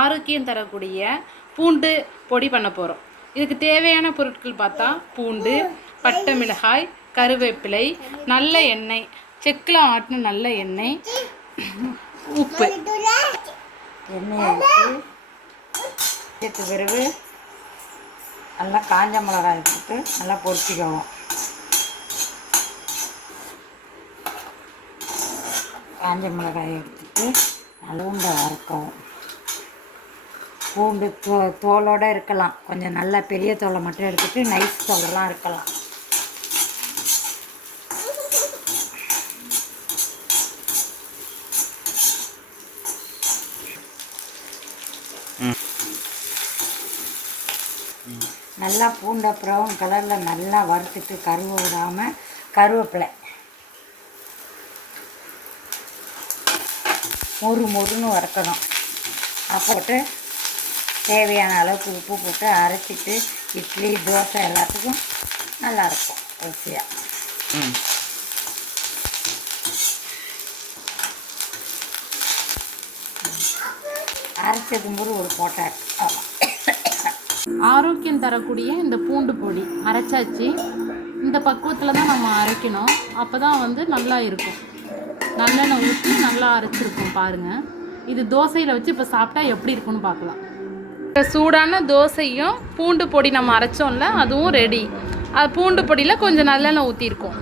ஆரோக்கியம் தரக்கூடிய பூண்டு பொடி பண்ண போகிறோம். இதுக்கு தேவையான பொருட்கள் பார்த்தா பூண்டு, பட்டை மிளகாய், கருவேப்பிலை, நல்ல எண்ணெய், செக்கில் ஆட்டின நல்ல எண்ணெய், உப்பு. எண்ணெயை ஊற்றி பிறகு நல்லா காஞ்ச மிளகாய் போட்டு நல்லா பொரிச்சிக்குவோம். காஞ்ச மிளகாயை எடுத்துட்டு பூண்டை வறுக்கவும். பூண்டு தோலோடு இருக்கலாம், கொஞ்சம் நல்லா பெரிய தோலை மட்டும் எடுத்துகிட்டு நைஸ் தோலெல்லாம் இருக்கலாம். நல்லா பூண்டை ப்ரௌன் கலரில் நல்லா வறுத்துட்டு கருவை விடாமல் கருவேப்பிலை மொறுன்னு வறுக்கணும். போட்டு தேவையான அளவுக்கு உப்பு போட்டு அரைச்சிட்டு இட்லி தோசை எல்லாத்துக்கும் நல்லாயிருக்கும் ருசியாக. அரைச்சதும் போது ஒரு போட்டா ஆரோக்கியம் தரக்கூடிய இந்த பூண்டு பொடி அரைச்சாச்சு. இந்த பக்குவத்தில் தான் நம்ம அரைக்கணும், அப்போ தான் வந்து நல்லா இருக்கும். நல்லெண்ணெய் ஊற்றி நல்லா அரைச்சிருக்கோம் பாருங்கள். இது தோசையில் வச்சு இப்போ சாப்பிட்டா எப்படி இருக்குன்னு பார்க்கலாம். இப்போ சூடான தோசையும் பூண்டு பொடி நம்ம அரைச்சோம்ல, அதுவும் ரெடி. அது பூண்டு பொடியில் கொஞ்சம் நல்லெண்ணெய் ஊற்றிருக்கோம்.